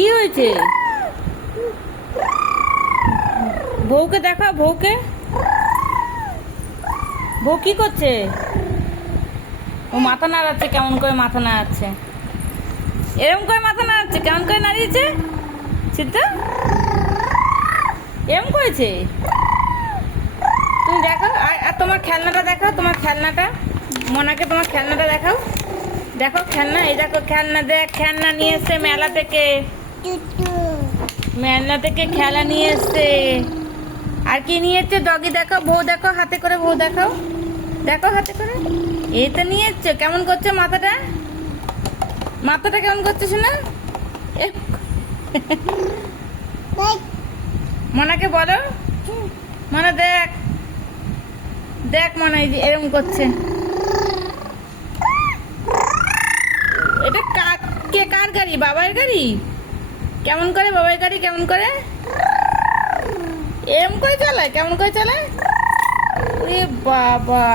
কি হয়েছে? বউকে দেখা, বউকে। বউ কি করছে? ও মাথা নাড়াচ্ছে, কেমন করে মাথা নাড়াচ্ছে, এরম করে মাথা নাড়াচ্ছে, কেমন করে নাড়িয়েছে চিত্তা, এরম করেছে। তুমি দেখো, আর তোমার খেলনাটা দেখাও, তোমার খেলনাটা। মনাকে তোমার খেলনাটা দেখাও। দেখো খেলনা, এই দেখো খেলনা, দেখ খেলনা নিয়ে এসছে মেলা থেকে। মেলা থেকে খেলা নিয়ে এসছে। আর কি নিয়ে এসছে? ডগি দেখো, বউ দেখো, হাতে করে বউ দেখাও। দেখো হাতে করে, এই তো নিয়ে এসছো। কেমন করছে মাথাটা? মাথাটা কেমন করছে শোনা? মনাকে বলো, মনা দেখ, দেখ মনে হয় এরকম করছে। এটা কে, কার গাড়ি? বাবার গাড়ি? কেমন করে বাবার গাড়ি, কেমন করে এরম করে চালায়, কেমন করে চালায়? এ বাবা।